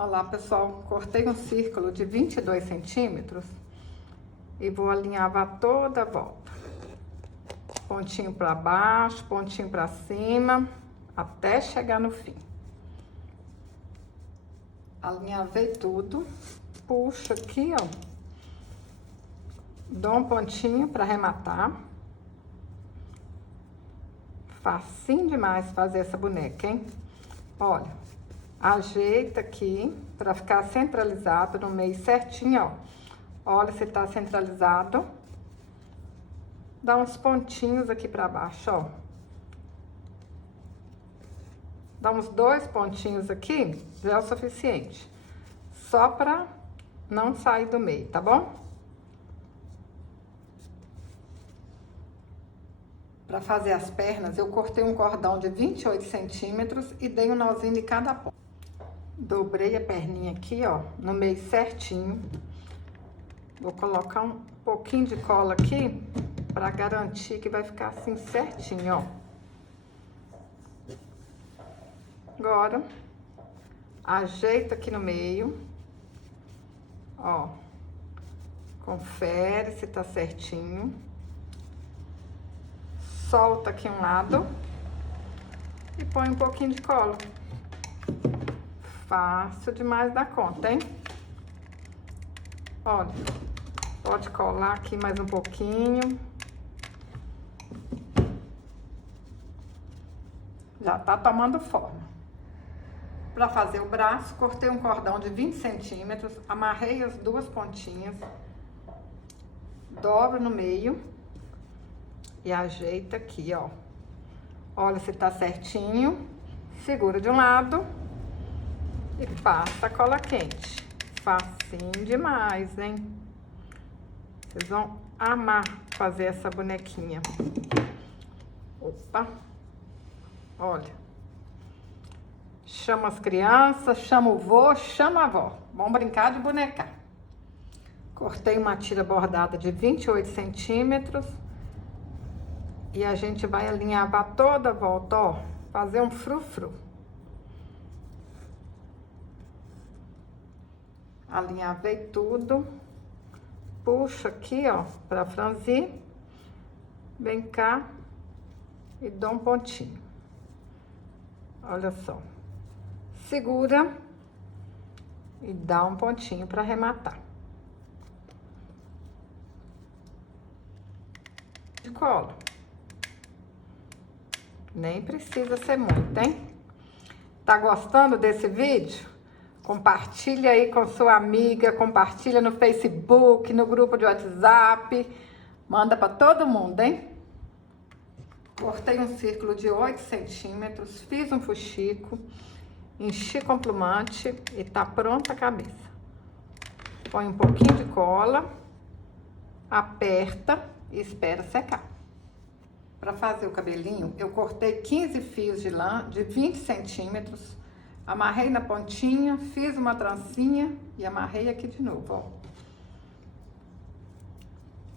Olá pessoal, cortei um círculo de 22 centímetros e vou alinhavar toda a volta. Pontinho para baixo, pontinho para cima, até chegar no fim. Alinhavei tudo, puxo aqui, ó. Dou um pontinho para arrematar. Facinho demais fazer essa boneca, hein? Olha. Ajeita aqui para ficar centralizado no meio certinho, ó. Olha se tá centralizado. Dá uns pontinhos aqui para baixo, ó. Dá uns 2 pontinhos aqui, já é o suficiente. Só para não sair do meio, tá bom? Para fazer as pernas, eu cortei um cordão de 28 centímetros e dei um nozinho em cada ponta. Dobrei a perninha aqui, ó, no meio certinho. Vou colocar um pouquinho de cola aqui para garantir que vai ficar assim certinho, ó. Agora, ajeita aqui no meio, ó. Confere se tá certinho. Solta aqui um lado e põe um pouquinho de cola. Fácil demais da conta, hein? Olha, pode colar aqui mais um pouquinho. Já tá tomando forma. Para fazer o braço, cortei um cordão de 20 centímetros, amarrei as 2 pontinhas, dobro no meio e ajeita aqui, ó. Olha se tá certinho, segura de um lado e passa a cola quente. Facinho demais, hein? Vocês vão amar fazer essa bonequinha. Opa! Olha. Chama as crianças, chama o vô, chama a avó. Vamos brincar de bonecar. Cortei uma tira bordada de 28 centímetros. E a gente vai alinhavar toda a volta, ó. Fazer um frufru. Alinhavei tudo. Puxo aqui, ó, pra franzir. Vem cá e dou um pontinho. Olha só. Segura e dá um pontinho pra arrematar. De cola. Nem precisa ser muito, hein? Tá gostando desse vídeo? Compartilha aí com sua amiga, compartilha no Facebook, no grupo de WhatsApp. Manda para todo mundo, hein? Cortei um círculo de 8 centímetros, fiz um fuxico, enchi com plumante e tá pronta a cabeça. Põe um pouquinho de cola, aperta e espera secar. Para fazer o cabelinho, eu cortei 15 fios de lã de 20 centímetros, amarrei na pontinha, fiz uma trancinha e amarrei aqui de novo, ó.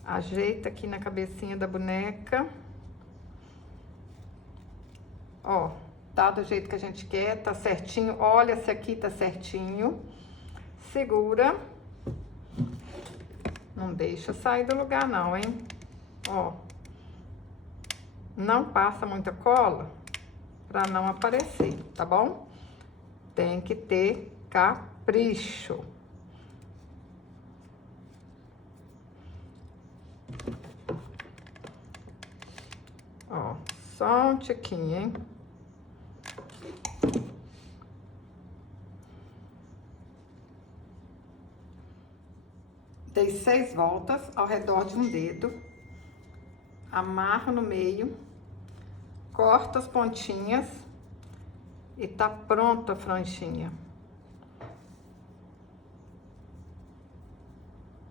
Ajeita aqui na cabecinha da boneca. Ó, tá do jeito que a gente quer, tá certinho. Olha se aqui tá certinho. Segura. Não deixa sair do lugar não, hein? Ó. Não passa muita cola pra não aparecer, tá bom? Tem que ter capricho. Ó, só um tiquinho, hein? Dei 6 voltas ao redor de um dedo. Amarro no meio. Corto as pontinhas. E tá pronta a franchinha.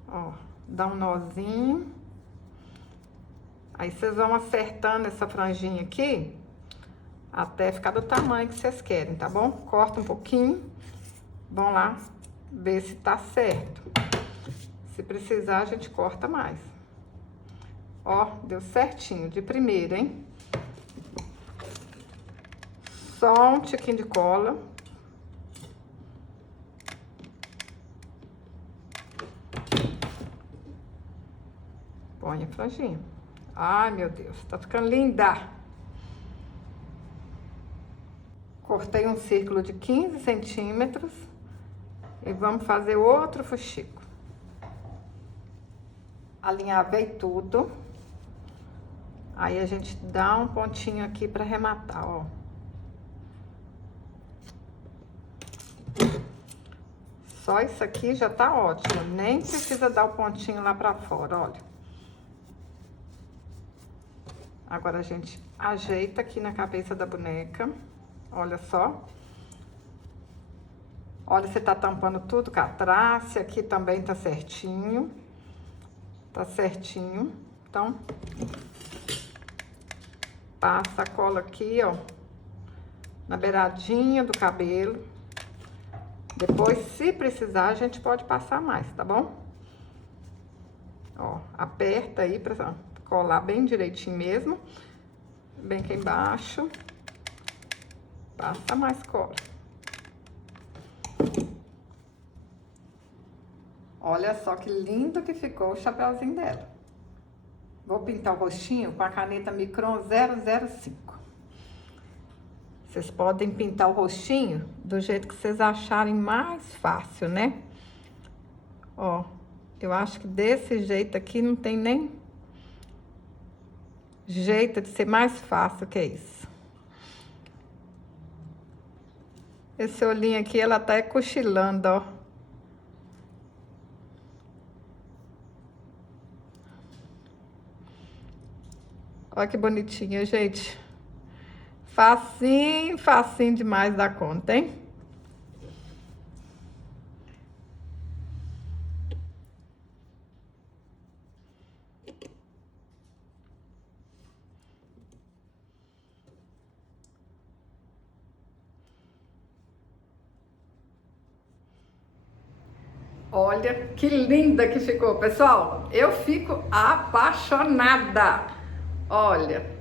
Ó, dá um nozinho. Aí vocês vão acertando essa franjinha aqui até ficar do tamanho que vocês querem, tá bom? Corta um pouquinho. Vão lá ver se tá certo. Se precisar, a gente corta mais. Ó, deu certinho de primeira, hein? Só um tiquinho de cola. Põe a franjinha. Ai, meu Deus, tá ficando linda. Cortei um círculo de 15 centímetros e vamos fazer outro fuxico. Alinhavei tudo. Aí a gente dá um pontinho aqui pra arrematar, ó. Só isso aqui já tá ótimo, nem precisa dar o pontinho lá pra fora, olha. Agora a gente ajeita aqui na cabeça da boneca, olha só. Olha, você tá tampando tudo com a trace, aqui também tá certinho. Tá certinho, então... Passa a cola aqui, ó, na beiradinha do cabelo. Depois, se precisar, a gente pode passar mais, tá bom? Ó, aperta aí pra colar bem direitinho mesmo. Bem aqui embaixo. Passa mais cola. Olha só que lindo que ficou o chapeuzinho dela. Vou pintar o rostinho com a caneta Micron 005. Vocês podem pintar o rostinho do jeito que vocês acharem mais fácil, né? Ó, eu acho que desse jeito aqui não tem nem jeito de ser mais fácil que isso. Esse olhinho aqui, ela tá cochilando, ó. Olha que bonitinha, gente. Facinho, facinho demais da conta, hein? Olha que linda que ficou, pessoal. Eu fico apaixonada. Olha.